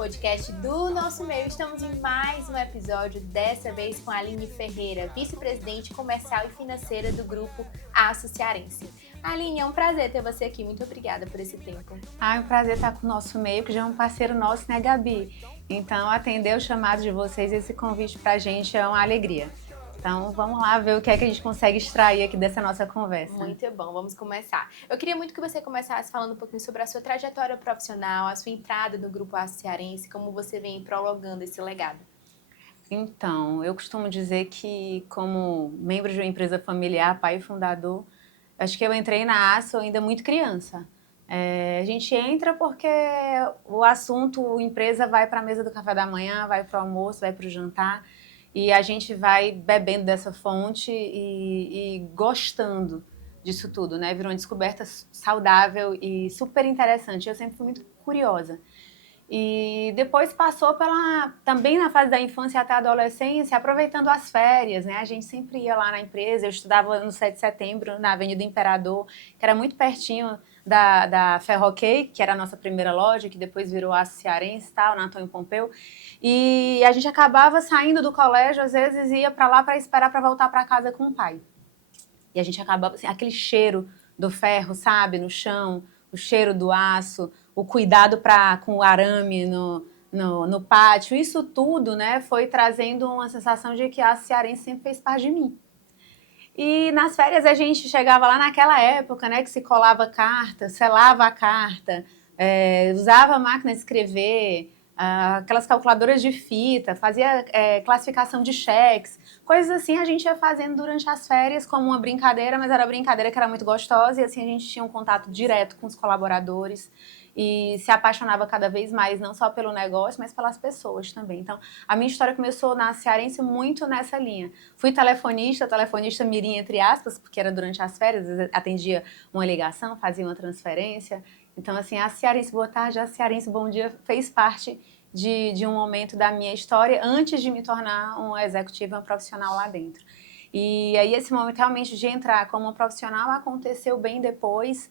podcast do Nosso Meio. Estamos em mais um episódio, dessa vez com a Aline Ferreira, vice-presidente comercial e financeira do grupo Aço Cearense. Aline, é um prazer ter você aqui. Muito obrigada por esse tempo. É um prazer estar com o Nosso Meio, que já é um parceiro nosso, né, Gabi? Então, atender o chamado de vocês, esse convite pra gente é uma alegria. Então, vamos lá ver o que é que a gente consegue extrair aqui dessa nossa conversa. Muito bom, vamos começar. Eu queria muito que você começasse falando um pouquinho sobre a sua trajetória profissional, a sua entrada no Grupo Aço Cearense, como você vem prolongando esse legado. Então, eu costumo dizer que, como membro de uma empresa familiar, pai e fundador, acho que eu entrei na Aço ainda muito criança. A gente entra porque o assunto, a empresa vai para a mesa do café da manhã, vai para o almoço, vai para o jantar, e a gente vai bebendo dessa fonte e gostando disso tudo, né? Virou uma descoberta saudável e super interessante. Eu sempre fui muito curiosa. E depois passou também na fase da infância até a adolescência, aproveitando as férias, né? A gente sempre ia lá na empresa, eu estudava no 7 de setembro, na Avenida Imperador, que era muito pertinho da Ferroquê, que era a nossa primeira loja, que depois virou Aço Cearense, tal, na Antônio Pompeu. E a gente acabava saindo do colégio, às vezes ia para lá para esperar para voltar para casa com o pai. E a gente acabava, assim, aquele cheiro do ferro, sabe, no chão, o cheiro do aço, o cuidado com o arame no pátio, isso tudo, né, foi trazendo uma sensação de que a cearense sempre fez parte de mim. E nas férias a gente chegava lá naquela época, né, que se colava carta, selava a carta, usava a máquina de escrever, aquelas calculadoras de fita, fazia classificação de cheques, coisas assim a gente ia fazendo durante as férias como uma brincadeira, mas era uma brincadeira que era muito gostosa e assim a gente tinha um contato direto com os colaboradores e se apaixonava cada vez mais, não só pelo negócio, mas pelas pessoas também. Então, a minha história começou na Cearense muito nessa linha. Fui telefonista mirim, entre aspas, porque era durante as férias, atendia uma ligação, fazia uma transferência. Então, assim, a Cearense Boa Tarde, a Cearense Bom Dia fez parte de um momento da minha história antes de me tornar uma executiva, uma profissional lá dentro. E aí esse momento realmente de entrar como profissional aconteceu bem depois.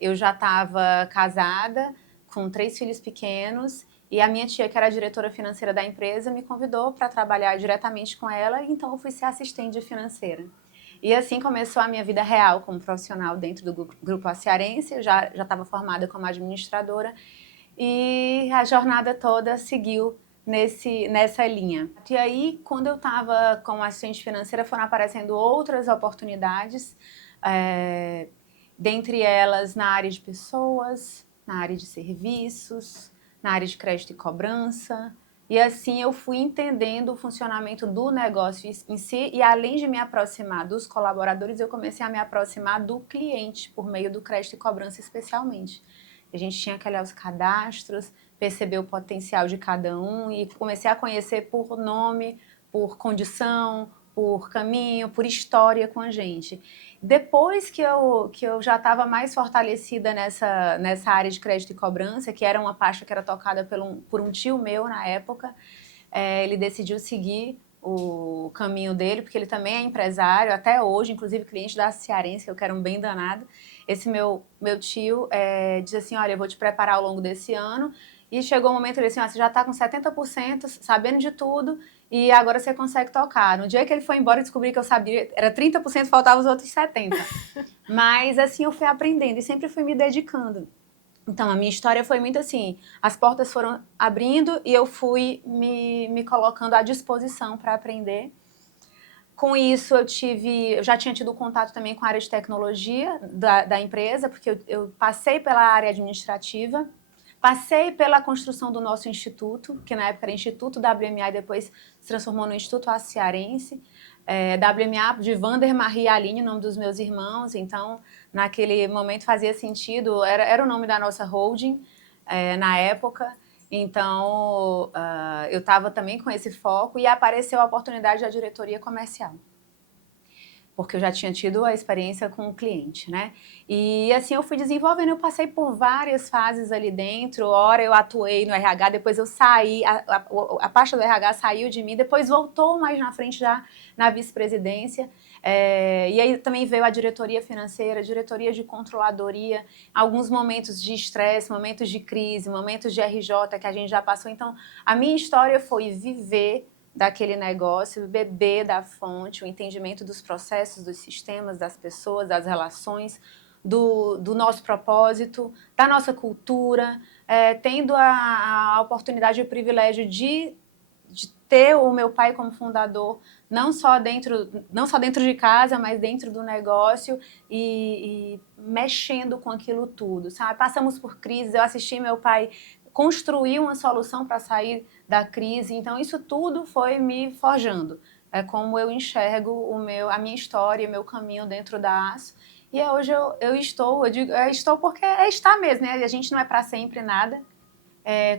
Eu já estava casada, com 3 filhos pequenos, e a minha tia, que era a diretora financeira da empresa, me convidou para trabalhar diretamente com ela, então eu fui ser assistente financeira. E assim começou a minha vida real como profissional dentro do Grupo Aço Cearense. Eu já estava formada como administradora e a jornada toda seguiu nessa linha. E aí, quando eu estava como assistente financeira, foram aparecendo outras oportunidades, dentre elas na área de pessoas, na área de serviços, na área de crédito e cobrança. E assim eu fui entendendo o funcionamento do negócio em si e além de me aproximar dos colaboradores, eu comecei a me aproximar do cliente por meio do crédito e cobrança especialmente. A gente tinha que olhar os cadastros, perceber o potencial de cada um e comecei a conhecer por nome, por condição, por caminho, por história com a gente. Depois que eu já estava mais fortalecida nessa área de crédito e cobrança, que era uma pasta que era tocada por um tio meu na época, ele decidiu seguir o caminho dele, porque ele também é empresário, até hoje, inclusive cliente da Cearense, que eu quero um bem danado. Esse meu tio disse assim, olha, eu vou te preparar ao longo desse ano, e chegou um momento, ele disse assim, você já está com 70%, sabendo de tudo, e agora você consegue tocar. No dia que ele foi embora, eu descobri que eu sabia, era 30%, faltavam os outros 70%. Mas assim eu fui aprendendo e sempre fui me dedicando. Então, a minha história foi muito assim, as portas foram abrindo e eu fui me colocando à disposição para aprender. Com isso, eu já tinha tido contato também com a área de tecnologia da empresa, porque eu passei pela área administrativa, passei pela construção do nosso instituto, que na época era Instituto WMA e depois se transformou no Instituto Aço Cearense. WMA de Vander, Marie e Aline, o nome dos meus irmãos, então naquele momento fazia sentido, era o nome da nossa holding na época. Então, eu estava também com esse foco e apareceu a oportunidade da diretoria comercial. porque eu já tinha tido a experiência com o cliente, né? E assim eu fui desenvolvendo, eu passei por várias fases ali dentro, hora eu atuei no RH, depois eu saí, a pasta do RH saiu de mim, depois voltou mais na frente já na vice-presidência, e aí também veio a diretoria financeira, diretoria de controladoria, alguns momentos de estresse, momentos de crise, momentos de RJ que a gente já passou, então a minha história foi viver daquele negócio, beber da fonte, o entendimento dos processos, dos sistemas, das pessoas, das relações, do nosso propósito, da nossa cultura, tendo a oportunidade e o privilégio de ter o meu pai como fundador, não só dentro de casa, mas dentro do negócio e mexendo com aquilo tudo, sabe? Passamos por crises, eu assisti meu pai construir uma solução para sair da crise, então isso tudo foi me forjando. É como eu enxergo a minha história, o meu caminho dentro da ASO. E hoje eu digo estou porque é estar mesmo, né? A gente não é para sempre nada.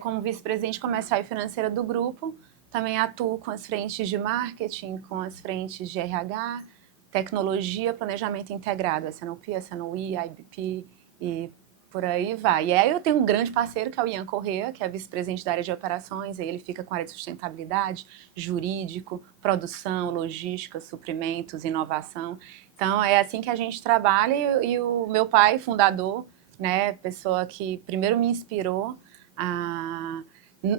Como vice-presidente comercial e financeira do grupo, também atuo com as frentes de marketing, com as frentes de RH, tecnologia, planejamento integrado, SNOP, SNOI, IBP e por aí vai. E aí eu tenho um grande parceiro, que é o Ian Corrêa, que é vice-presidente da área de operações, e ele fica com a área de sustentabilidade, jurídico, produção, logística, suprimentos, inovação. Então é assim que a gente trabalha e o meu pai, fundador, né, pessoa que primeiro me inspirou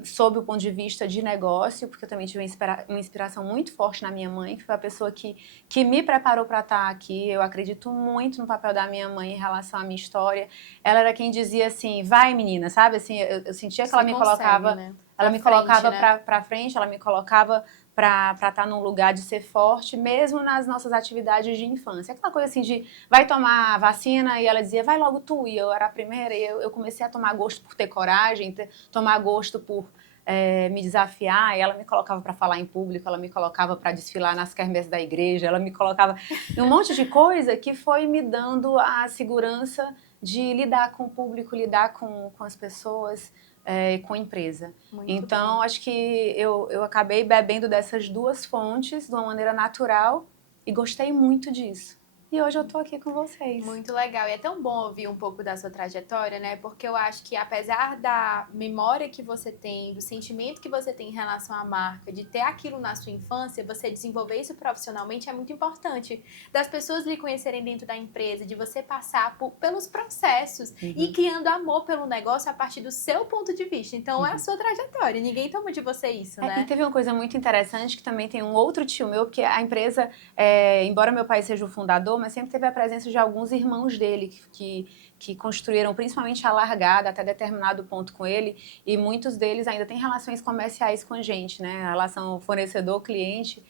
sob o ponto de vista de negócio, porque eu também tive uma inspiração muito forte na minha mãe, que foi a pessoa que me preparou para estar aqui. Eu acredito muito no papel da minha mãe em relação à minha história. Ela era quem dizia assim, vai menina, sabe? Assim, eu sentia que ela me colocava, né? ela me colocava para frente, ela me colocava para estar num lugar de ser forte, mesmo nas nossas atividades de infância. Aquela coisa assim de, vai tomar vacina, e ela dizia, vai logo tu, e eu era a primeira, e eu comecei a tomar gosto por ter coragem, tomar gosto por me desafiar, e ela me colocava para falar em público, ela me colocava para desfilar nas quermesses da igreja, ela me colocava em um monte de coisa que foi me dando a segurança de lidar com o público, lidar com as pessoas, com a empresa. Muito então, bom. Acho que eu acabei bebendo dessas duas fontes de uma maneira natural e gostei muito disso. E hoje eu tô aqui com vocês. Muito legal. E é tão bom ouvir um pouco da sua trajetória, né? Porque eu acho que apesar da memória que você tem, do sentimento que você tem em relação à marca, de ter aquilo na sua infância, você desenvolver isso profissionalmente é muito importante. Das pessoas lhe conhecerem dentro da empresa, de você passar pelos processos e criando amor pelo negócio a partir do seu ponto de vista. Então é a sua trajetória. Ninguém toma de você isso, né? E teve uma coisa muito interessante que também tem um outro tio meu, porque a empresa, embora meu pai seja o fundador, mas sempre teve a presença de alguns irmãos dele que construíram principalmente a largada até determinado ponto com ele, e muitos deles ainda têm relações comerciais com a gente, né? A relação fornecedor-cliente.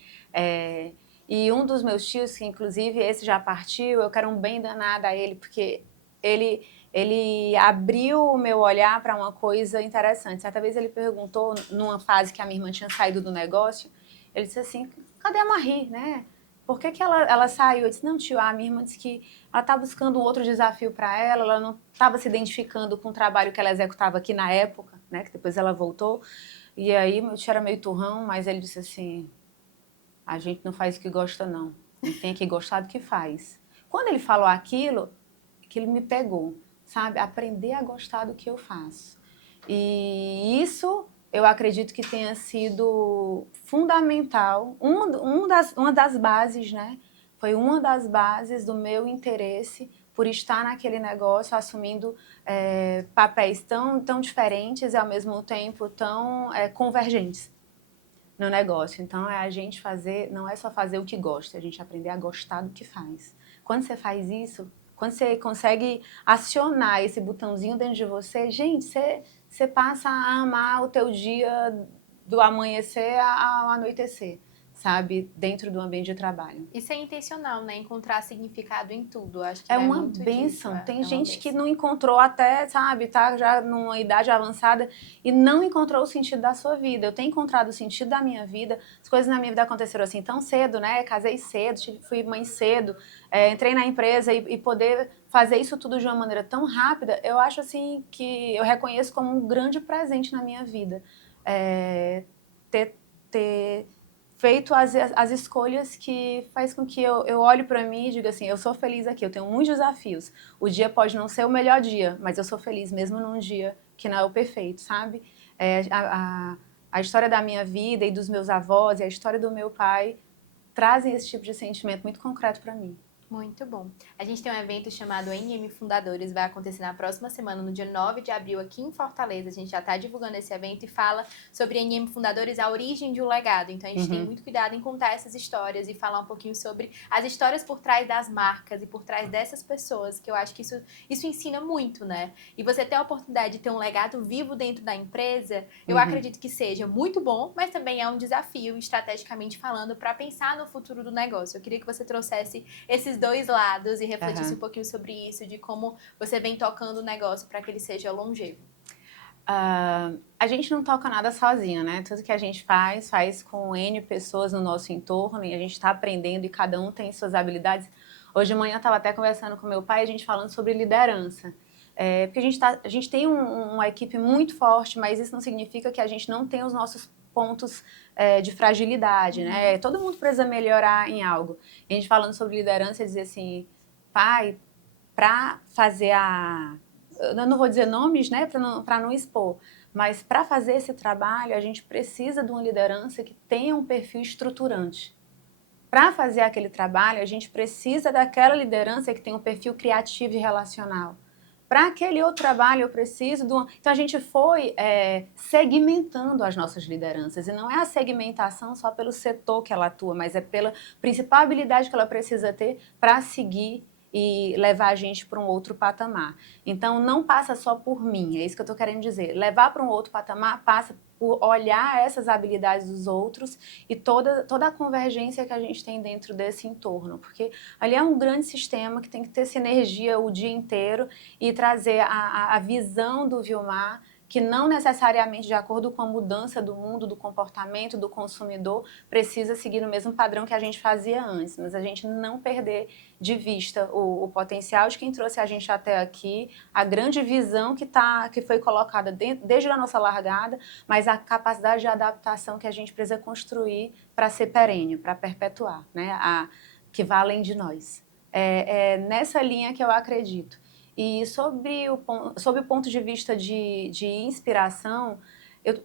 E um dos meus tios, que inclusive esse já partiu, eu quero um bem danado a ele, porque ele abriu o meu olhar para uma coisa interessante. Certa vez ele perguntou, numa fase que a minha irmã tinha saído do negócio, ele disse assim, cadê a Marie, né? Por que ela saiu? Eu disse, não, tio, a minha irmã disse que ela está buscando um outro desafio para ela não estava se identificando com o trabalho que ela executava aqui na época, né? Que depois ela voltou. E aí meu tio era meio turrão, mas ele disse assim, a gente não faz o que gosta, não. A gente tem que gostar do que faz. Quando ele falou aquilo me pegou, sabe? Aprender a gostar do que eu faço. E isso eu acredito que tenha sido fundamental, uma das bases, né? Foi uma das bases do meu interesse por estar naquele negócio, assumindo papéis tão diferentes e ao mesmo tempo tão convergentes no negócio. Então, a gente fazer, não é só fazer o que gosta, é a gente aprender a gostar do que faz. Quando você faz isso, quando você consegue acionar esse botãozinho dentro de você, gente, você passa a amar o teu dia do amanhecer ao anoitecer, sabe? Dentro do ambiente de trabalho. Isso é intencional, né? Encontrar significado em tudo. Acho que é vai uma muito bênção. disso. Tem uma gente bênção. que não encontrou até, sabe, tá já numa idade avançada e não encontrou o sentido da sua vida. Eu tenho encontrado o sentido da minha vida. As coisas na minha vida aconteceram assim tão cedo, né? Casei cedo, fui mãe cedo, entrei na empresa e poder fazer isso tudo de uma maneira tão rápida, eu acho assim que eu reconheço como um grande presente na minha vida. Ter feito as escolhas que faz com que eu olhe para mim e diga assim, eu sou feliz aqui, eu tenho muitos desafios. O dia pode não ser o melhor dia, mas eu sou feliz mesmo num dia que não é o perfeito, sabe? A história da minha vida e dos meus avós e a história do meu pai trazem esse tipo de sentimento muito concreto para mim. Muito bom. A gente tem um evento chamado NM Fundadores, vai acontecer na próxima semana, no dia 9 de abril, aqui em Fortaleza. A gente já está divulgando esse evento e fala sobre NM Fundadores, a origem de um legado. Então a gente tem muito cuidado em contar essas histórias e falar um pouquinho sobre as histórias por trás das marcas e por trás dessas pessoas, que eu acho que isso ensina muito, né? E você ter a oportunidade de ter um legado vivo dentro da empresa, eu acredito que seja muito bom, mas também é um desafio, estrategicamente falando, para pensar no futuro do negócio. Eu queria que você trouxesse esses dois lados e refletisse um pouquinho sobre isso, de como você vem tocando o negócio para que ele seja longevo. A gente não toca nada sozinha, né? Tudo que a gente faz com N pessoas no nosso entorno e a gente está aprendendo e cada um tem suas habilidades. Hoje de manhã eu estava até conversando com meu pai, a gente falando sobre liderança. Porque a gente tem uma equipe muito forte, mas isso não significa que a gente não tem os nossos pontos de fragilidade, né? Todo mundo precisa melhorar em algo. E a gente falando sobre liderança, dizer assim, pai, para fazer eu não vou dizer nomes, né, para não expor, mas para fazer esse trabalho, a gente precisa de uma liderança que tenha um perfil estruturante. Para fazer aquele trabalho, a gente precisa daquela liderança que tem um perfil criativo e relacional. Para aquele outro trabalho, eu preciso de uma... Então, a gente foi segmentando as nossas lideranças. E não é a segmentação só pelo setor que ela atua, mas é pela principal habilidade que ela precisa ter para seguir e levar a gente para um outro patamar. Então, não passa só por mim, é isso que eu estou querendo dizer. Levar para um outro patamar passa por olhar essas habilidades dos outros e toda a convergência que a gente tem dentro desse entorno. Porque ali é um grande sistema que tem que ter sinergia o dia inteiro e trazer a visão do Vilmar, que não necessariamente de acordo com a mudança do mundo, do comportamento do consumidor, precisa seguir no mesmo padrão que a gente fazia antes, mas a gente não perder de vista o potencial de quem trouxe a gente até aqui, a grande visão que foi colocada desde a nossa largada, mas a capacidade de adaptação que a gente precisa construir para ser perene, para perpetuar, né? Que vai além de nós. É nessa linha que eu acredito. E sobre o ponto de vista de inspiração,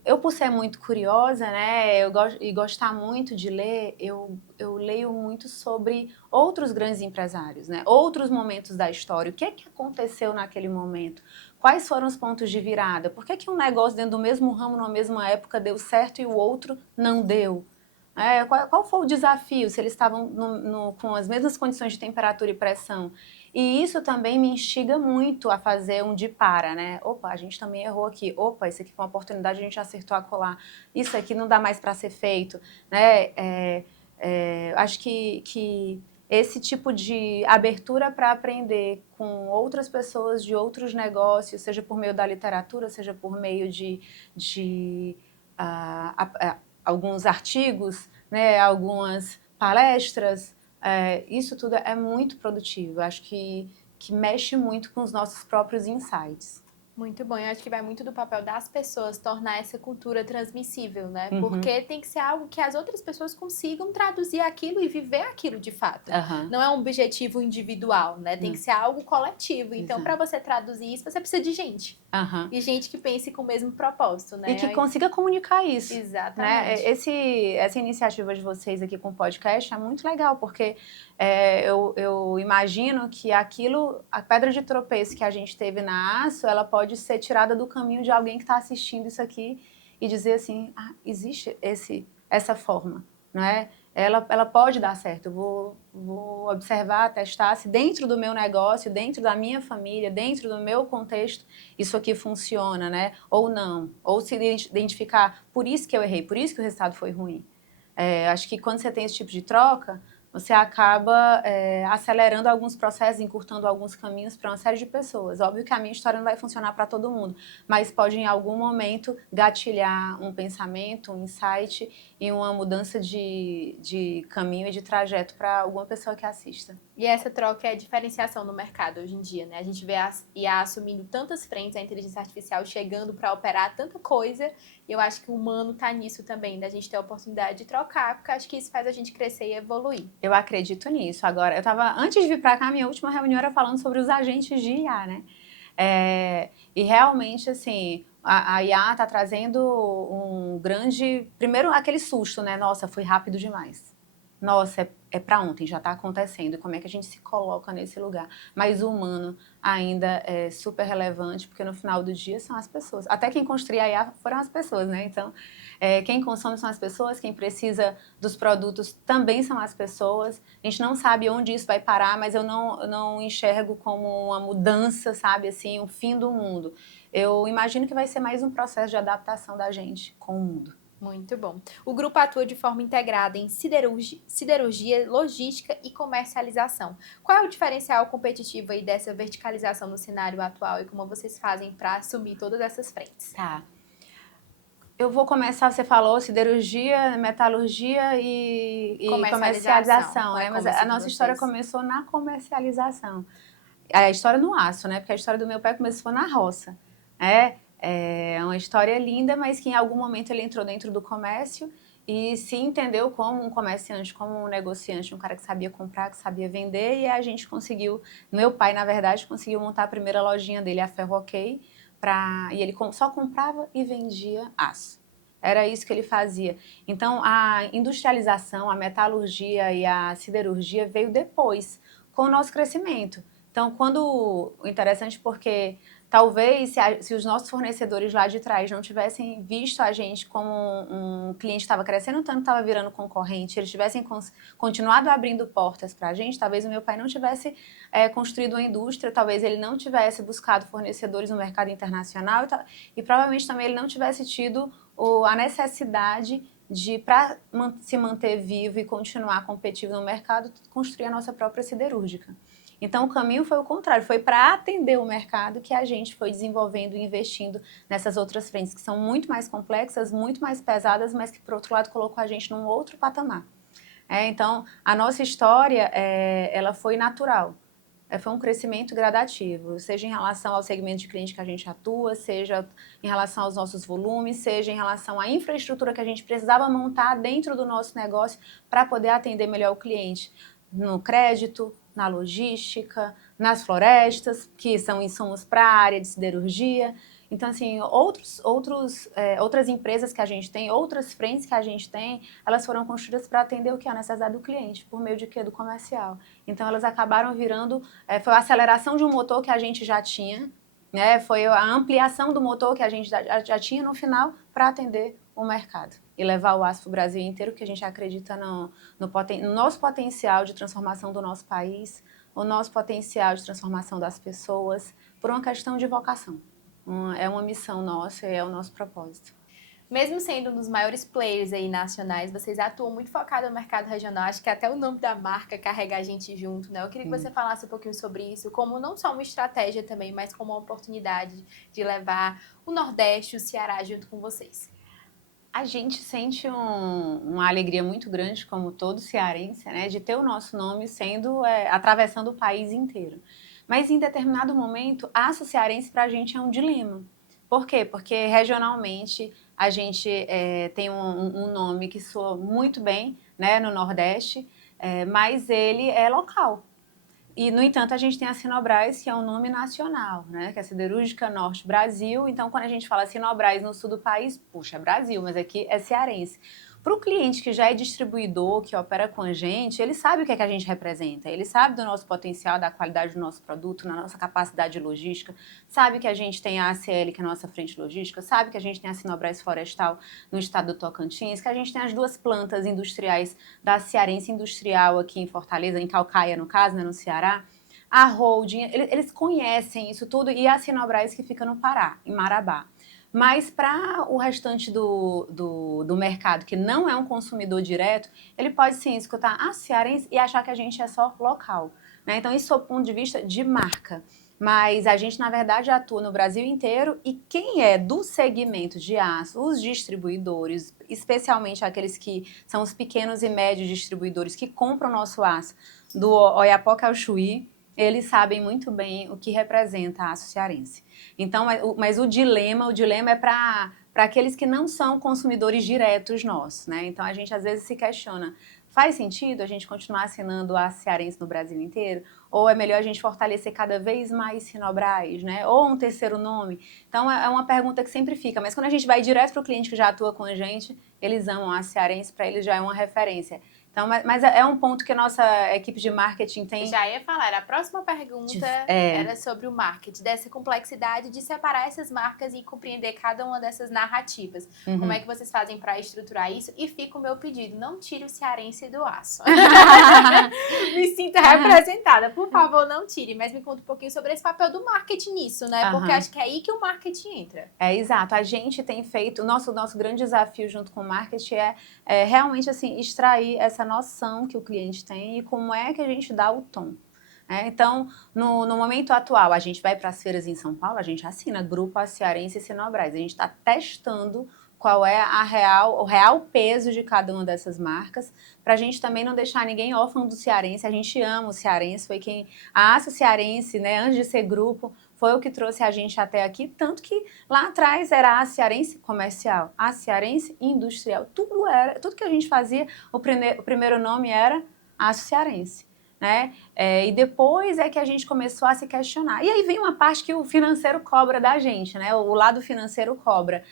eu por ser muito curiosa, né, e gostar muito de ler, eu leio muito sobre outros grandes empresários, né, outros momentos da história. O que é que aconteceu naquele momento? Quais foram os pontos de virada? Por que um negócio dentro do mesmo ramo, na mesma época, deu certo e o outro não deu? Qual foi o desafio, se eles estavam com as mesmas condições de temperatura e pressão? E isso também me instiga muito a fazer um de para, né? Opa, a gente também errou aqui. Opa, isso aqui foi uma oportunidade, a gente acertou a colar. Isso aqui não dá mais para ser feito, né? Acho que esse tipo de abertura para aprender com outras pessoas de outros negócios, seja por meio da literatura, seja por meio de alguns artigos, né, algumas palestras, isso tudo é muito produtivo. Acho que mexe muito com os nossos próprios insights. Muito bom, eu acho que vai muito do papel das pessoas tornar essa cultura transmissível, né? Porque tem que ser algo que as outras pessoas consigam traduzir aquilo e viver aquilo de fato. Não é um objetivo individual, né? Tem que ser algo coletivo. Então, para você traduzir isso, você precisa de gente. E gente que pense com o mesmo propósito, né? E que consiga comunicar isso. Exatamente. Né? Essa iniciativa de vocês aqui com o podcast é muito legal, porque eu imagino que a pedra de tropeço que a gente teve na ASSO, ela pode ser tirada do caminho de alguém que está assistindo isso aqui e dizer assim, existe essa forma, não é? Ela pode dar certo, eu vou observar, testar se dentro do meu negócio, dentro da minha família, dentro do meu contexto, isso aqui funciona, né? Ou não, ou se identificar, por isso que eu errei, por isso que o resultado foi ruim. Acho que quando você tem esse tipo de troca, você acaba acelerando alguns processos, encurtando alguns caminhos para uma série de pessoas. Óbvio que a minha história não vai funcionar para todo mundo, mas pode em algum momento gatilhar um pensamento, um insight e uma mudança de caminho e de trajeto para alguma pessoa que assista. E essa troca é a diferenciação no mercado hoje em dia, né? A gente vê a IA assumindo tantas frentes, a inteligência artificial chegando para operar tanta coisa, e eu acho que o humano tá nisso também, da gente ter a oportunidade de trocar, porque eu acho que isso faz a gente crescer e evoluir. Eu acredito nisso. Agora, antes de vir para cá, minha última reunião era falando sobre os agentes de IA, né? E realmente, assim, a IA está trazendo um grande... Primeiro, aquele susto, né? Nossa, foi rápido demais. Nossa, é para ontem, já está acontecendo. E como é que a gente se coloca nesse lugar? Mas o humano ainda é super relevante, porque no final do dia são as pessoas. Até quem construiu a IA foram as pessoas, né? Então, quem consome são as pessoas, quem precisa dos produtos também são as pessoas. A gente não sabe onde isso vai parar, mas eu não enxergo como uma mudança, sabe, assim, o fim do mundo. Eu imagino que vai ser mais um processo de adaptação da gente com o mundo. Muito bom. O grupo atua de forma integrada em siderurgia, logística e comercialização. Qual é o diferencial competitivo aí dessa verticalização no cenário atual e como vocês fazem para assumir todas essas frentes? Tá. Eu vou começar, você falou siderurgia, metalurgia e comercialização, né? Mas a nossa história começou na comercialização. A história no aço, né? Porque a história do meu pai começou na roça. É uma história linda, mas que em algum momento ele entrou dentro do comércio e se entendeu como um comerciante, como um negociante, um cara que sabia comprar, que sabia vender, e a gente conseguiu, meu pai, na verdade, conseguiu montar a primeira lojinha dele, a Ferro OK, e ele só comprava e vendia aço. Era isso que ele fazia. Então, a industrialização, a metalurgia e a siderurgia veio depois, com o nosso crescimento. Então, interessante porque talvez se os nossos fornecedores lá de trás não tivessem visto a gente como um cliente que estava crescendo tanto, estava virando concorrente, eles tivessem continuado abrindo portas para a gente, talvez o meu pai não tivesse construído uma indústria, talvez ele não tivesse buscado fornecedores no mercado internacional e provavelmente também ele não tivesse tido a necessidade de, para se manter vivo e continuar competitivo no mercado, construir a nossa própria siderúrgica. Então, o caminho foi o contrário, foi para atender o mercado que a gente foi desenvolvendo e investindo nessas outras frentes, que são muito mais complexas, muito mais pesadas, mas que, por outro lado, colocou a gente num outro patamar. Então, a nossa história, ela foi natural. Foi um crescimento gradativo, seja em relação ao segmento de cliente que a gente atua, seja em relação aos nossos volumes, seja em relação à infraestrutura que a gente precisava montar dentro do nosso negócio para poder atender melhor o cliente. No crédito, na logística, nas florestas, que são insumos para a área de siderurgia. Então, assim, outras empresas que a gente tem, outras frentes que a gente tem, elas foram construídas para atender o que? A necessidade do cliente, por meio de quê? Do comercial. Então, elas acabaram virando, foi a aceleração de um motor que a gente já tinha, né? Foi a ampliação do motor que a gente já tinha no final para atender o mercado e levar o aço para o Brasil inteiro, porque a gente acredita no nosso potencial de transformação do nosso país, o nosso potencial de transformação das pessoas, por uma questão de vocação. É uma missão nossa e é o nosso propósito. Mesmo sendo um dos maiores players aí nacionais, vocês atuam muito focado no mercado regional, acho que até o nome da marca carrega a gente junto, né? Eu queria que você falasse um pouquinho sobre isso, como não só uma estratégia também, mas como uma oportunidade de levar o Nordeste, o Ceará junto com vocês. A gente sente uma alegria muito grande, como todo cearense, né, de ter o nosso nome atravessando o país inteiro. Mas em determinado momento, aço cearense para a gente é um dilema. Por quê? Porque regionalmente a gente tem um nome que soa muito bem, né, no Nordeste, mas ele é local. E, no entanto, a gente tem a Sinobras, que é um nome nacional, né? Que é a Siderúrgica Norte Brasil. Então, quando a gente fala Sinobras no sul do país, puxa, é Brasil, mas aqui é cearense. Para o cliente que já é distribuidor, que opera com a gente, ele sabe o que é que a gente representa, ele sabe do nosso potencial, da qualidade do nosso produto, na nossa capacidade logística, sabe que a gente tem a ACL, que é a nossa frente logística, sabe que a gente tem a Sinobras Florestal no estado do Tocantins, que a gente tem as duas plantas industriais da Cearense Industrial aqui em Fortaleza, em Calcaia, no caso, né, no Ceará, a holding, eles conhecem isso tudo, e a Sinobras que fica no Pará, em Marabá. Mas para o restante do mercado, que não é um consumidor direto, ele pode sim escutar a cearense e achar que a gente é só local, né? Então, isso é o ponto de vista de marca. Mas a gente, na verdade, atua no Brasil inteiro, e quem é do segmento de aço, os distribuidores, especialmente aqueles que são os pequenos e médios distribuidores que compram nosso aço do Oiapoque ao Chuí, eles sabem muito bem o que representa a aço cearense. Então, mas o dilema é para aqueles que não são consumidores diretos nossos, né? Então, a gente às vezes se questiona, faz sentido a gente continuar assinando a cearense no Brasil inteiro? Ou é melhor a gente fortalecer cada vez mais Sinobras, né? Ou um terceiro nome? Então, é uma pergunta que sempre fica. Mas quando a gente vai direto para o cliente que já atua com a gente, eles amam a cearense, para eles já é uma referência. Então, mas é um ponto que a nossa equipe de marketing tem. Já ia falar, a próxima pergunta era sobre o marketing, dessa complexidade de separar essas marcas e compreender cada uma dessas narrativas. Como é que vocês fazem para estruturar isso? E fica o meu pedido, não tire o cearense do aço. Me sinta representada, por favor, não tire. Mas me conta um pouquinho sobre esse papel do marketing nisso, né? Porque acho que é aí que o marketing entra. Exato. A gente tem feito, o nosso grande desafio junto com o marketing é realmente assim, extrair essa noção que o cliente tem e como é que a gente dá o tom. Então, no momento atual, a gente vai para as feiras em São Paulo, a gente assina Grupo Cearense e Sinobras. A gente está testando qual é o real peso de cada uma dessas marcas, para a gente também não deixar ninguém órfão do cearense. A gente ama o cearense, foi a Aço Cearense, né, antes de ser grupo, foi o que trouxe a gente até aqui, tanto que lá atrás era a cearense comercial, a cearense industrial, tudo que a gente fazia, o primeiro nome era Aço Cearense. Né? E depois é que a gente começou a se questionar. E aí vem uma parte que o financeiro cobra da gente, né? O lado financeiro cobra.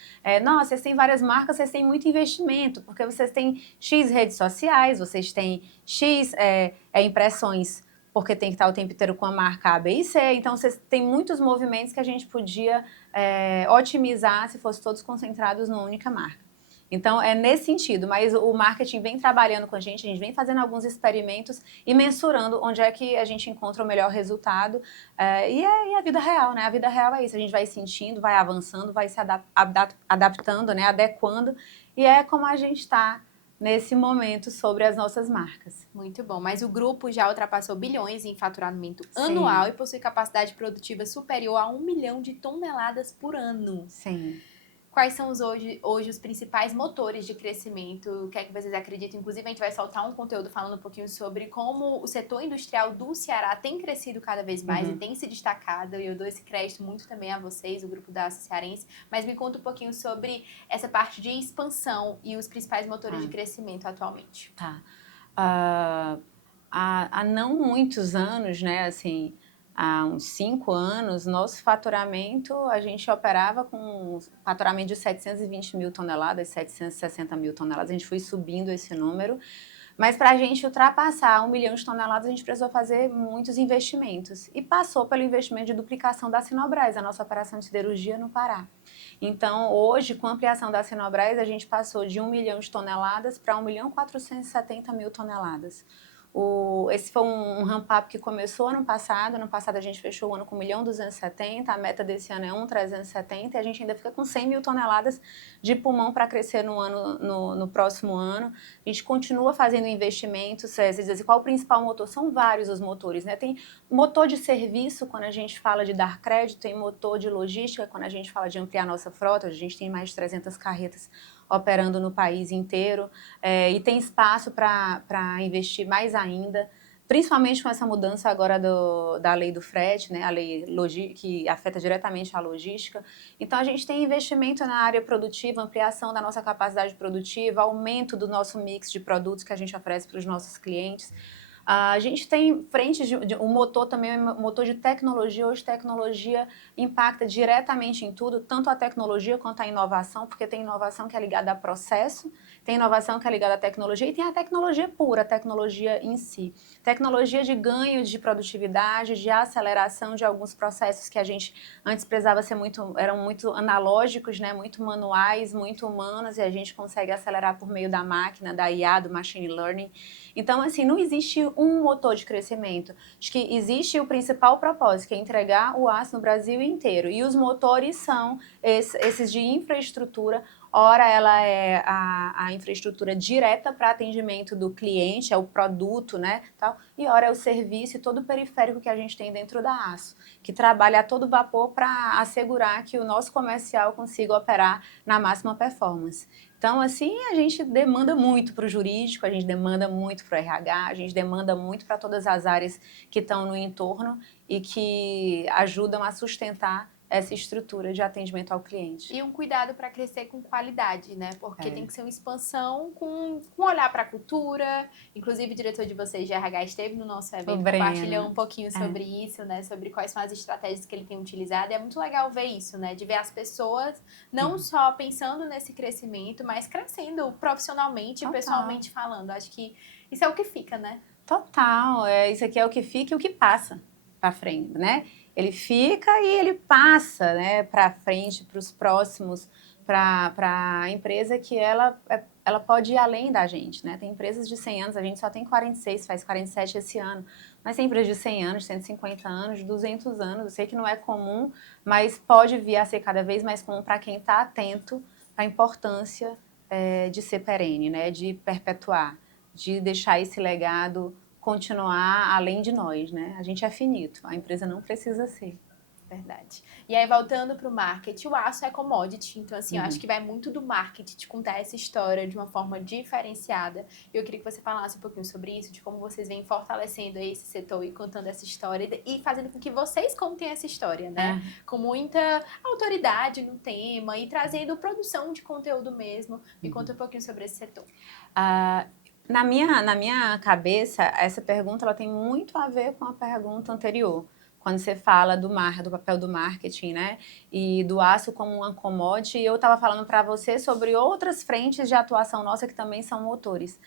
Nossa, vocês têm várias marcas, vocês têm muito investimento, porque vocês têm X redes sociais, vocês têm X impressões, porque tem que estar o tempo inteiro com a marca A, B e C. Então, vocês têm muitos movimentos que a gente podia otimizar se fossem todos concentrados numa única marca. Então, é nesse sentido, mas o marketing vem trabalhando com a gente vem fazendo alguns experimentos e mensurando onde é que a gente encontra o melhor resultado. E a vida real, né? A vida real é isso, a gente vai sentindo, vai avançando, vai se adaptando, né? Adequando, e é como a gente está nesse momento sobre as nossas marcas. Muito bom, mas o grupo já ultrapassou bilhões em faturamento anual e possui capacidade produtiva superior a 1 milhão de toneladas por ano. Sim. Quais são hoje os principais motores de crescimento? O que é que vocês acreditam? Inclusive, a gente vai soltar um conteúdo falando um pouquinho sobre como o setor industrial do Ceará tem crescido cada vez mais e tem se destacado. E eu dou esse crédito muito também a vocês, o grupo da Aço Cearense. Mas me conta um pouquinho sobre essa parte de expansão e os principais motores de crescimento atualmente. Tá. Há não muitos anos, né, assim, há uns 5 anos, nosso faturamento, a gente operava com um faturamento de 720 mil toneladas, 760 mil toneladas, a gente foi subindo esse número, mas para a gente ultrapassar 1 milhão de toneladas, a gente precisou fazer muitos investimentos, e passou pelo investimento de duplicação da Sinobras, a nossa operação de siderurgia no Pará. Então, hoje, com a ampliação da Sinobras, a gente passou de 1 milhão de toneladas para 1 milhão 470 mil toneladas. Esse foi um ramp-up que começou ano passado a gente fechou o ano com 1 milhão 270, a meta desse ano é 1,370 e a gente ainda fica com 100 mil toneladas de pulmão para crescer no próximo ano. A gente continua fazendo investimentos, vocês dizem, qual o principal motor? São vários os motores, né? Tem motor de serviço, quando a gente fala de dar crédito, tem motor de logística, quando a gente fala de ampliar nossa frota, a gente tem mais de 300 carretas operando no país inteiro, e tem espaço para investir mais ainda, principalmente com essa mudança agora da lei do frete, né, a lei que afeta diretamente a logística. Então, a gente tem investimento na área produtiva, ampliação da nossa capacidade produtiva, aumento do nosso mix de produtos que a gente oferece para os nossos clientes. A gente tem frentes um motor também, um motor de tecnologia. Hoje, tecnologia impacta diretamente em tudo, tanto a tecnologia quanto a inovação, porque tem inovação que é ligada a processo, tem inovação que é ligada à tecnologia e tem a tecnologia pura, a tecnologia em si. Tecnologia de ganho de produtividade, de aceleração de alguns processos que a gente antes precisava ser eram muito analógicos, né, muito manuais, muito humanos, e a gente consegue acelerar por meio da máquina, da IA, do machine learning. Então, assim, não existe um motor de crescimento. Acho que existe o principal propósito, que é entregar o aço no Brasil inteiro. E os motores são esses de infraestrutura. ora ela é a infraestrutura direta para atendimento do cliente, é o produto, né, tal, e ora é o serviço e todo o periférico que a gente tem dentro da ASSO, que trabalha a todo vapor para assegurar que o nosso comercial consiga operar na máxima performance. Então, assim, a gente demanda muito para o jurídico, a gente demanda muito para o RH, a gente demanda muito para todas as áreas que estão no entorno e que ajudam a sustentar essa estrutura de atendimento ao cliente. E um cuidado para crescer com qualidade, né? Porque tem que ser uma expansão com olhar para a cultura. Inclusive, o diretor de vocês de RH esteve no nosso evento, compartilhou um pouquinho sobre isso, né? Sobre quais são as estratégias que ele tem utilizado. E é muito legal ver isso, né? De ver as pessoas não só pensando nesse crescimento, mas crescendo profissionalmente e pessoalmente falando. Acho que isso é o que fica, né? Total. Isso aqui é o que fica e o que passa para frente, né? Ele fica e ele passa, né, para frente, para os próximos, para a empresa que ela pode ir além da gente, né? Tem empresas de 100 anos, a gente só tem 46, faz 47 esse ano, mas tem empresas de 100 anos, 150 anos, 200 anos, eu sei que não é comum, mas pode vir a ser cada vez mais comum para quem está atento à importância de ser perene, né, de perpetuar, de deixar esse legado continuar além de nós, né? A gente é finito, a empresa não precisa ser. Verdade. E aí, voltando para o marketing, o aço é commodity, então assim, eu acho que vai muito do marketing de contar essa história de uma forma diferenciada. E eu queria que você falasse um pouquinho sobre isso, de como vocês vêm fortalecendo esse setor e contando essa história e fazendo com que vocês contem essa história, né? Com muita autoridade no tema e trazendo produção de conteúdo mesmo. Me conta um pouquinho sobre esse setor. Na minha cabeça, essa pergunta ela tem muito a ver com a pergunta anterior. Quando você fala do papel do marketing, né? E do aço como uma commodity, eu estava falando para você sobre outras frentes de atuação nossa que também são motores.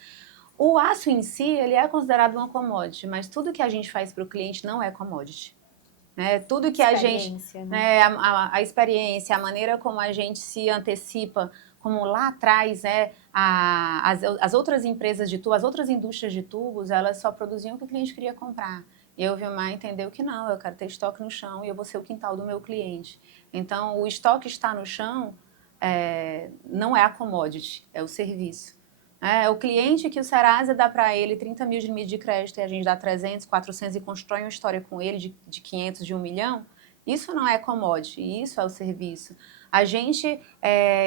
O aço em si, ele é considerado uma commodity, mas tudo que a gente faz para o cliente não é commodity. Né? Tudo que a gente... Né? A experiência, a maneira como a gente se antecipa, como lá atrás, as outras empresas de tubos, as outras indústrias de tubos, elas só produziam o que o cliente queria comprar. E eu, Vilmar, entendeu que não, eu quero ter estoque no chão e eu vou ser o quintal do meu cliente. Então, o estoque está no chão não é a commodity, é o serviço. É o cliente que o Serasa dá para ele 30 mil de limite de crédito e a gente dá 300, 400 e constrói uma história com ele de 500, de 1 milhão, isso não é commodity, isso é o serviço. A gente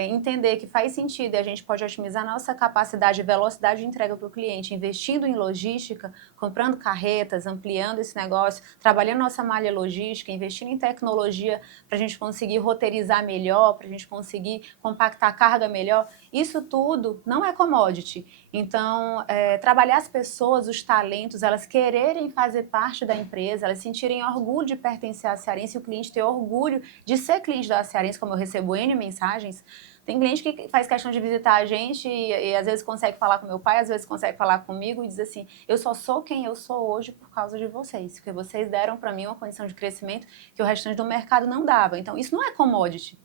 entender que faz sentido e a gente pode otimizar nossa capacidade e velocidade de entrega para o cliente, investindo em logística, comprando carretas, ampliando esse negócio, trabalhando nossa malha logística, investindo em tecnologia para a gente conseguir roteirizar melhor, para a gente conseguir compactar a carga melhor. Isso tudo não é commodity. Então, trabalhar as pessoas, os talentos, elas quererem fazer parte da empresa, elas sentirem orgulho de pertencer à Cearense e o cliente ter orgulho de ser cliente da Cearense, como eu recebo N mensagens. Tem cliente que faz questão de visitar a gente e às vezes consegue falar com meu pai, às vezes consegue falar comigo e diz assim, eu só sou quem eu sou hoje por causa de vocês, porque vocês deram para mim uma condição de crescimento que o restante do mercado não dava. Então, isso não é commodity,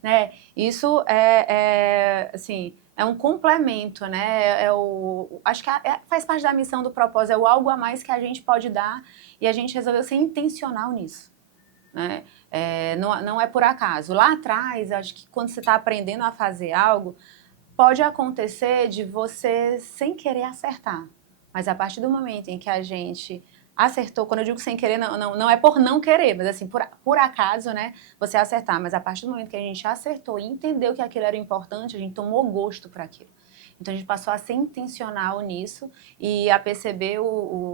né? Isso assim, é um complemento, né? Acho que faz parte da missão do propósito, é o algo a mais que a gente pode dar e a gente resolveu ser intencional nisso. Né? Não é por acaso. Lá atrás, acho que quando você está aprendendo a fazer algo, pode acontecer de você sem querer acertar. Mas a partir do momento em que a gente acertou, quando eu digo sem querer, não é por não querer, mas assim, por acaso, né, você acertar. Mas a partir do momento que a gente acertou e entendeu que aquilo era importante, a gente tomou gosto por aquilo. Então, a gente passou a ser intencional nisso e a perceber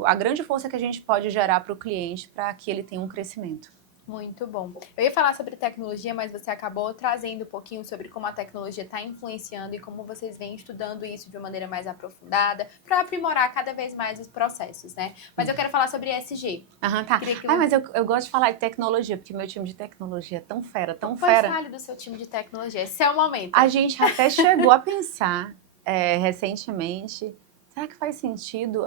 a grande força que a gente pode gerar para o cliente para que ele tenha um crescimento. Muito bom. Eu ia falar sobre tecnologia, mas você acabou trazendo um pouquinho sobre como a tecnologia está influenciando e como vocês vêm estudando isso de uma maneira mais aprofundada para aprimorar cada vez mais os processos, né? Mas eu quero falar sobre ESG. Tá. Mas eu gosto de falar de tecnologia, porque meu time de tecnologia é tão fera, tão fera. Pois fale do seu time de tecnologia, esse é o momento. A gente até chegou a pensar recentemente, será que faz sentido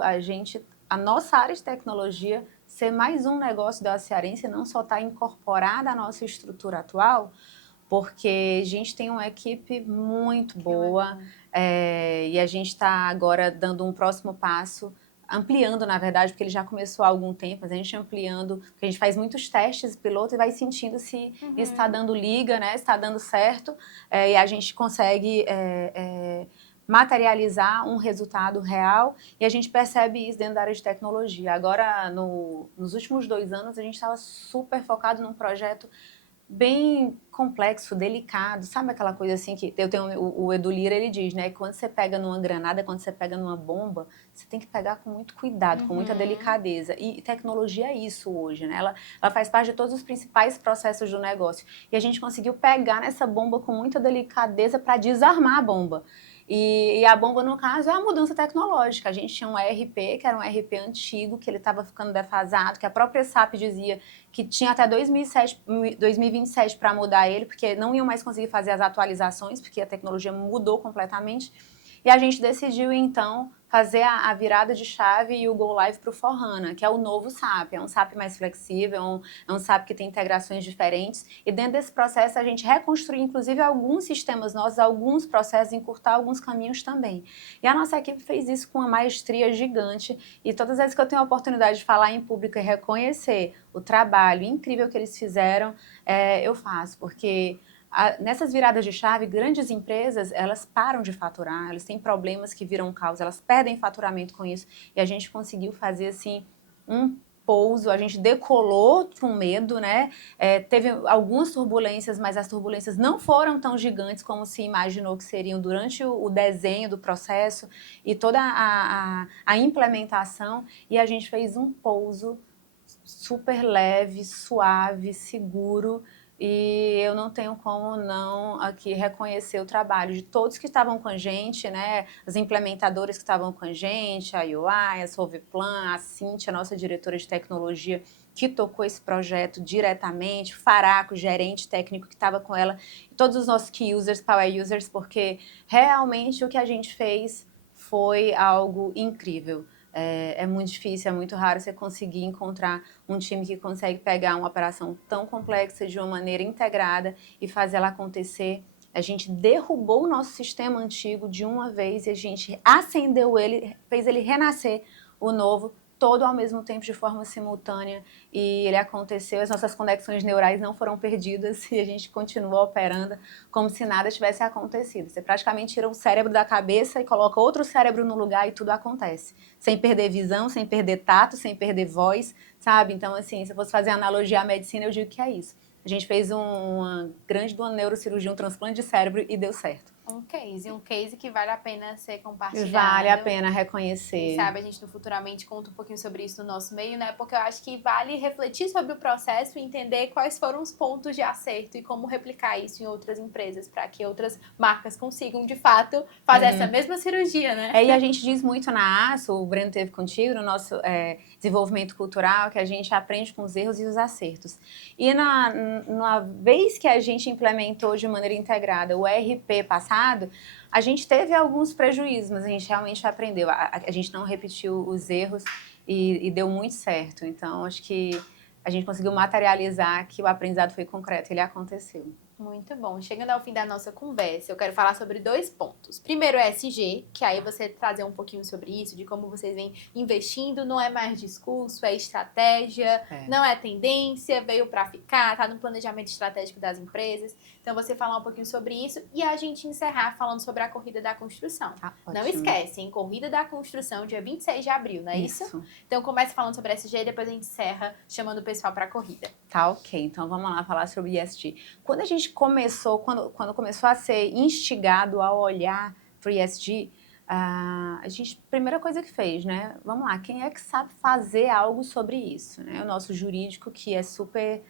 a nossa área de tecnologia ser mais um negócio da Cearense e não só estar incorporada à nossa estrutura atual? Porque a gente tem uma equipe muito boa e a gente está agora dando um próximo passo ampliando, na verdade, porque ele já começou há algum tempo, mas a gente ampliando, porque a gente faz muitos testes piloto e vai sentindo se isso está dando liga, né, está dando certo, e a gente consegue materializar um resultado real e a gente percebe isso dentro da área de tecnologia. Agora, nos últimos 2 anos, a gente estava super focado num projeto bem complexo, delicado, sabe aquela coisa assim que eu tenho, o Edu Lira, ele diz, né, que quando você pega numa granada, quando você pega numa bomba, você tem que pegar com muito cuidado, com muita delicadeza, e tecnologia é isso hoje, né, ela faz parte de todos os principais processos do negócio, e a gente conseguiu pegar nessa bomba com muita delicadeza para desarmar a bomba. E a bomba, no caso, é a mudança tecnológica. A gente tinha um ERP, que era um ERP antigo, que ele estava ficando defasado, que a própria SAP dizia que tinha até 2027 para mudar ele, porque não iam mais conseguir fazer as atualizações, porque a tecnologia mudou completamente. E a gente decidiu, então, fazer a virada de chave e o Go Live para o S/4HANA, que é o novo SAP. É um SAP mais flexível, é um SAP que tem integrações diferentes. E dentro desse processo, a gente reconstruiu, inclusive, alguns sistemas nossos, alguns processos, encurtar alguns caminhos também. E a nossa equipe fez isso com uma maestria gigante. E todas as vezes que eu tenho a oportunidade de falar em público e reconhecer o trabalho incrível que eles fizeram, eu faço, porque nessas viradas de chave, grandes empresas, elas param de faturar, elas têm problemas que viram caos, elas perdem faturamento com isso. E a gente conseguiu fazer, assim, um pouso, a gente decolou com medo, né? Teve algumas turbulências, mas as turbulências não foram tão gigantes como se imaginou que seriam durante o desenho do processo e toda a implementação. E a gente fez um pouso super leve, suave, seguro, e eu não tenho como não aqui reconhecer o trabalho de todos que estavam com a gente, né? As implementadoras que estavam com a gente, a UI, a Solveplan, a Cíntia, nossa diretora de tecnologia, que tocou esse projeto diretamente, Faraco, gerente técnico que estava com ela, e todos os nossos key users, power users, porque realmente o que a gente fez foi algo incrível. É muito difícil, é muito raro você conseguir encontrar um time que consegue pegar uma operação tão complexa de uma maneira integrada e fazer ela acontecer. A gente derrubou o nosso sistema antigo de uma vez e a gente acendeu ele, fez ele renascer, o novo, todo ao mesmo tempo, de forma simultânea, e ele aconteceu, as nossas conexões neurais não foram perdidas e a gente continuou operando como se nada tivesse acontecido. Você praticamente tira o cérebro da cabeça e coloca outro cérebro no lugar e tudo acontece. Sem perder visão, sem perder tato, sem perder voz, sabe? Então, assim, se eu fosse fazer analogia à medicina, eu digo que é isso. A gente fez uma grande neurocirurgia, um transplante de cérebro e deu certo. Um case que vale a pena ser compartilhado. Vale a pena Quem reconhecer. sabe a gente no Futuramente conta um pouquinho sobre isso no nosso meio, né? Porque eu acho que vale refletir sobre o processo e entender quais foram os pontos de acerto e como replicar isso em outras empresas, para que outras marcas consigam, de fato, fazer essa mesma cirurgia, né? E a gente diz muito na ASO, o Breno teve contigo, no nosso desenvolvimento cultural, que a gente aprende com os erros e os acertos. E na vez que a gente implementou de maneira integrada o ERP passado, a gente teve alguns prejuízos, mas a gente realmente aprendeu. A gente não repetiu os erros e deu muito certo. Então, acho que a gente conseguiu materializar que o aprendizado foi concreto, ele aconteceu. Muito bom. Chegando ao fim da nossa conversa, eu quero falar sobre 2 pontos. Primeiro, o ESG, que aí você trazer um pouquinho sobre isso, de como vocês vêm investindo, não é mais discurso, é estratégia, não é tendência, veio para ficar, tá no planejamento estratégico das empresas. Então, você falar um pouquinho sobre isso e a gente encerrar falando sobre a Corrida da Construção. Não esquece, hein? Corrida da Construção, dia 26 de abril, não é isso? Então, comece falando sobre ESG e depois a gente encerra chamando o pessoal para a corrida. Tá, ok. Então, vamos lá falar sobre ESG. Quando a gente começou, quando começou a ser instigado a olhar para o ESG, a primeira coisa que fez, né? Vamos lá, quem é que sabe fazer algo sobre isso? Né? O nosso jurídico, que é super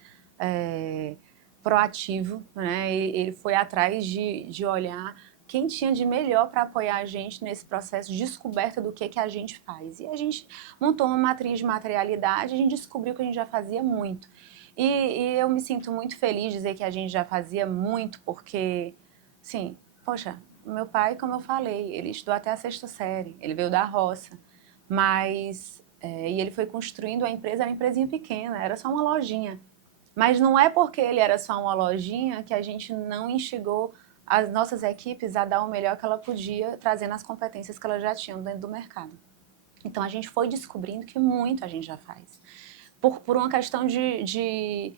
proativo, né? Ele foi atrás de olhar quem tinha de melhor para apoiar a gente nesse processo de descoberta do que a gente faz. E a gente montou uma matriz de materialidade, a gente descobriu que a gente já fazia muito. E eu me sinto muito feliz de dizer que a gente já fazia muito, porque, assim, poxa, meu pai, como eu falei, ele estudou até a 6ª série, ele veio da roça, mas, e ele foi construindo a empresa, era uma empresinha pequena, era só uma lojinha. Mas não é porque ele era só uma lojinha que a gente não instigou as nossas equipes a dar o melhor que ela podia, trazendo as competências que elas já tinham dentro do mercado. Então, a gente foi descobrindo que muito a gente já faz. Por uma questão de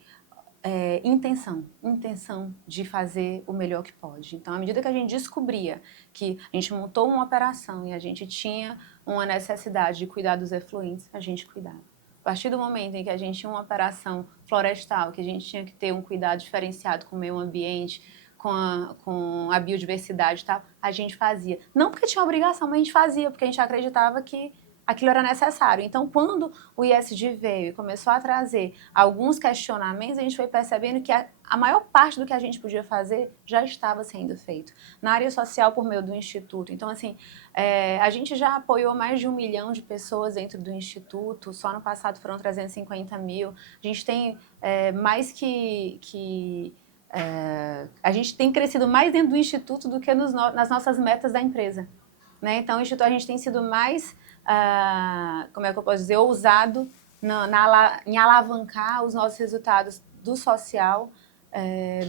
intenção de fazer o melhor que pode. Então, à medida que a gente descobria que a gente montou uma operação e a gente tinha uma necessidade de cuidar dos efluentes, a gente cuidava. A partir do momento em que a gente tinha uma operação florestal, que a gente tinha que ter um cuidado diferenciado com o meio ambiente, com a biodiversidade e tal, a gente fazia. Não porque tinha obrigação, mas a gente fazia, porque a gente acreditava que aquilo era necessário. Então, quando o ISD veio e começou a trazer alguns questionamentos, a gente foi percebendo que a maior parte do que a gente podia fazer já estava sendo feito. Na área social, por meio do Instituto. Então, assim, a gente já apoiou mais de 1 milhão de pessoas dentro do Instituto, só no passado foram 350 mil. A gente tem mais a gente tem crescido mais dentro do Instituto do que nas nossas metas da empresa. Né? Então, o Instituto, a gente tem sido mais, como é que eu posso dizer, ousado em alavancar os nossos resultados do social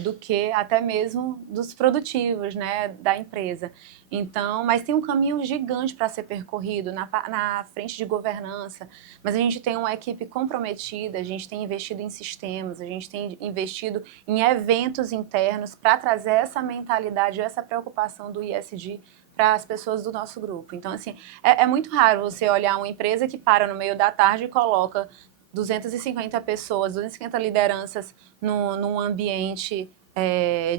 do que até mesmo dos produtivos, né, da empresa. Então, mas tem um caminho gigante para ser percorrido na frente de governança, mas a gente tem uma equipe comprometida, a gente tem investido em sistemas, a gente tem investido em eventos internos para trazer essa mentalidade, essa preocupação do ISD para as pessoas do nosso grupo. Então, assim, é muito raro você olhar uma empresa que para no meio da tarde e coloca 250 pessoas, 250 lideranças num ambiente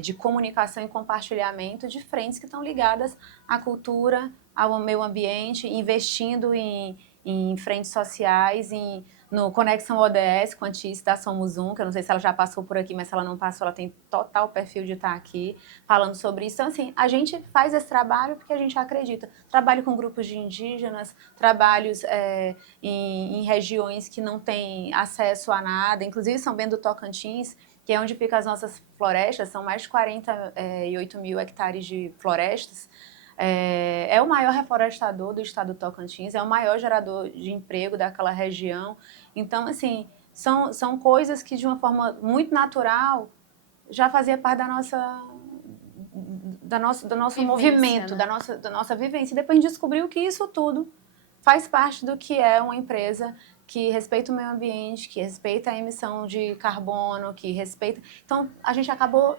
de comunicação e compartilhamento de frentes que estão ligadas à cultura, ao meio ambiente, investindo em frentes sociais, no Conexão ODS, com a Tice da Somos Um, que eu não sei se ela já passou por aqui, mas se ela não passou, ela tem total perfil de estar aqui falando sobre isso. Então, assim, a gente faz esse trabalho porque a gente acredita. Trabalho com grupos de indígenas, trabalhos em regiões que não têm acesso a nada, inclusive São Bento do Tocantins, que é onde ficam as nossas florestas, são mais de 48 mil hectares de florestas. É o maior reflorestador do estado do Tocantins, é o maior gerador de emprego daquela região. Então, assim, são coisas que, de uma forma muito natural, já fazia parte do nosso vivência, movimento, né? da nossa vivência. E depois a gente descobriu que isso tudo faz parte do que é uma empresa que respeita o meio ambiente, que respeita a emissão de carbono, que respeita... Então, a gente acabou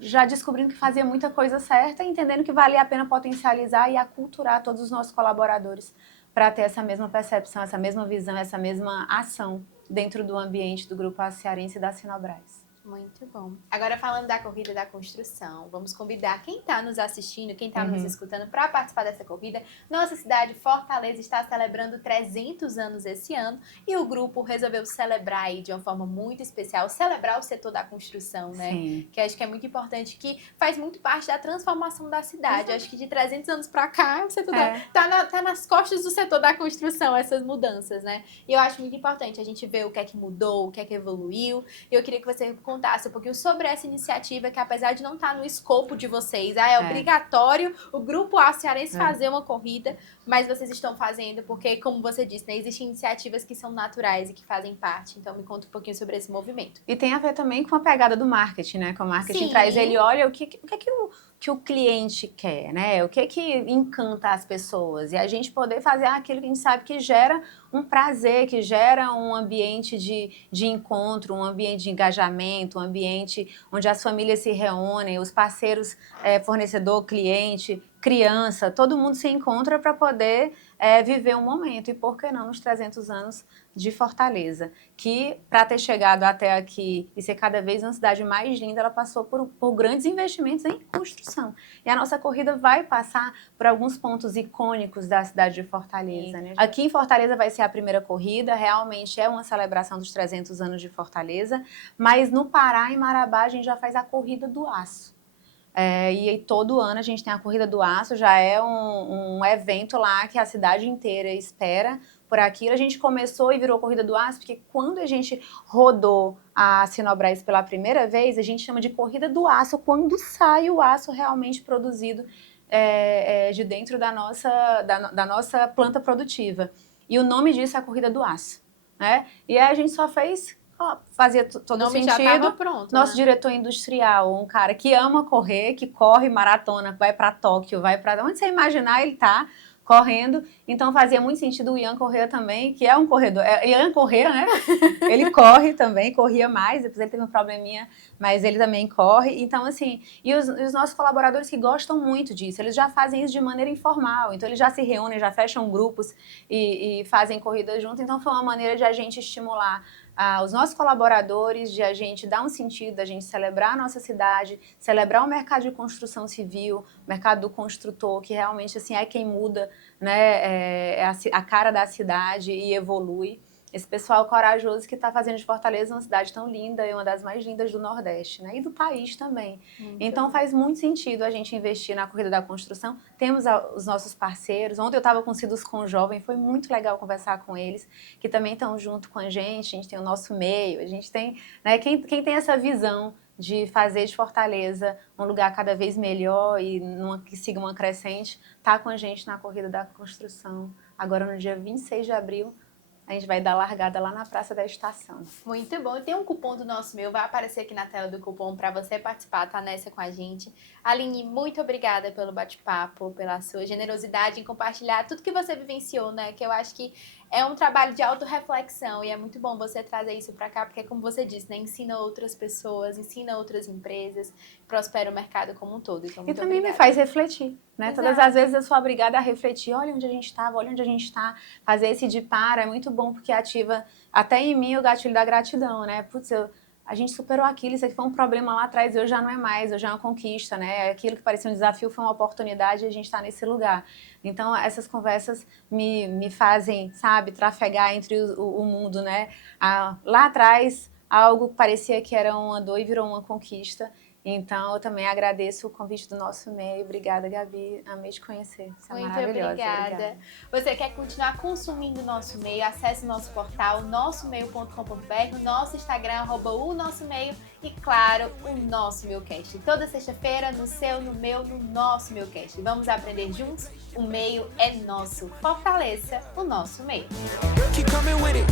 já descobrindo que fazia muita coisa certa e entendendo que valia a pena potencializar e aculturar todos os nossos colaboradores para ter essa mesma percepção, essa mesma visão, essa mesma ação dentro do ambiente do Grupo Aço Cearense e da Sinobras. Muito bom. Agora, falando da corrida da construção, vamos convidar quem está nos assistindo, quem está nos escutando para participar dessa corrida. Nossa cidade, Fortaleza, está celebrando 300 anos esse ano e o grupo resolveu celebrar aí de uma forma muito especial, celebrar o setor da construção, né? Sim. Que acho que é muito importante, que faz muito parte da transformação da cidade. Acho que de 300 anos para cá, o setor tá nas costas do setor da construção, essas mudanças, né? E eu acho muito importante a gente ver o que é que mudou, o que é que evoluiu. E eu queria que você contasse um pouquinho sobre essa iniciativa, que apesar de não estar no escopo de vocês, é obrigatório o Grupo Aço Cearense fazer uma corrida, mas vocês estão fazendo porque, como você disse, né, existem iniciativas que são naturais e que fazem parte. Então, me conta um pouquinho sobre esse movimento. E tem a ver também com a pegada do marketing, né? Que o marketing traz, ele olha o que o cliente quer, né? O que encanta as pessoas. E a gente poder fazer aquilo que a gente sabe que gera um prazer, que gera um ambiente de encontro, um ambiente de engajamento, um ambiente onde as famílias se reúnem, os parceiros, fornecedor, cliente, criança, todo mundo se encontra para poder viver um momento. E por que não nos 300 anos de Fortaleza? Que, para ter chegado até aqui e ser cada vez uma cidade mais linda, ela passou por grandes investimentos em construção. E a nossa corrida vai passar por alguns pontos icônicos da cidade de Fortaleza, né? Aqui em Fortaleza vai ser a primeira corrida, realmente é uma celebração dos 300 anos de Fortaleza, mas no Pará, em Marabá, a gente já faz a Corrida do Aço. E aí, todo ano a gente tem a Corrida do Aço, já é um evento lá que a cidade inteira espera por aquilo. A gente começou e virou Corrida do Aço, porque quando a gente rodou a Sinobras pela primeira vez, a gente chama de Corrida do Aço, quando sai o aço realmente produzido de dentro da nossa planta produtiva. E o nome disso é a Corrida do Aço, né? E aí a gente só fazia todo sentido. Já estava pronto, nosso diretor industrial, um cara que ama correr, que corre maratona, vai para Tóquio, vai para onde você imaginar, ele tá correndo, então fazia muito sentido o Ian Correa também, que é um corredor, Ian Correa, né? Ele corre também, corria mais, depois ele teve um probleminha, mas ele também corre, então assim, e os nossos colaboradores que gostam muito disso, eles já fazem isso de maneira informal, então eles já se reúnem, já fecham grupos e fazem corridas juntos, então foi uma maneira de a gente estimular os nossos colaboradores, de a gente dar um sentido, da gente celebrar a nossa cidade, celebrar o mercado de construção civil, o mercado do construtor, que realmente assim, é quem muda, né, a cara da cidade e evolui. Esse pessoal corajoso que está fazendo de Fortaleza uma cidade tão linda e uma das mais lindas do Nordeste, né? E do país também. Então faz muito sentido a gente investir na corrida da construção. Temos os nossos parceiros. Ontem eu estava com o Cidus com Jovem, foi muito legal conversar com eles, que também estão junto com a gente tem o nosso meio, a gente tem, né, quem tem essa visão de fazer de Fortaleza um lugar cada vez melhor e que siga uma crescente, está com a gente na corrida da construção. Agora no dia 26 de abril, a gente vai dar largada lá na Praça da Estação. Muito bom. Tem um cupom do Nosso Meio, vai aparecer aqui na tela do cupom para você participar, tá nessa com a gente. Aline, muito obrigada pelo bate-papo, pela sua generosidade em compartilhar tudo que você vivenciou, né? Que eu acho que é um trabalho de autorreflexão e é muito bom você trazer isso para cá, porque como você disse, né? Ensina outras pessoas, ensina outras empresas, prospera o mercado como um todo. Então, e também me faz refletir, né? Exato. Todas as vezes eu sou obrigada a refletir, olha onde a gente estava, olha onde a gente está, fazer esse de para é muito bom porque ativa até em mim o gatilho da gratidão, né? Putz, a gente superou aquilo, isso aqui foi um problema lá atrás, hoje já não é mais, hoje é uma conquista, né? Aquilo que parecia um desafio foi uma oportunidade e a gente está nesse lugar. Então, essas conversas me fazem, sabe, trafegar entre o mundo, né? Lá atrás, algo que parecia que era uma dor e virou uma conquista. Então, eu também agradeço o convite do Nosso Meio. Obrigada, Gabi. Amei te conhecer. Você é maravilhosa. Obrigada. Você quer continuar consumindo o Nosso Meio? Acesse o nosso portal, nossomeio.com.br, o nosso Instagram, @o_nosso_meio e, claro, o Nosso Meiocast. Toda sexta-feira, no seu, no meu, no Nosso Meiocast. Vamos aprender juntos? O meio é nosso. Fortaleça o nosso meio. Keep coming with it.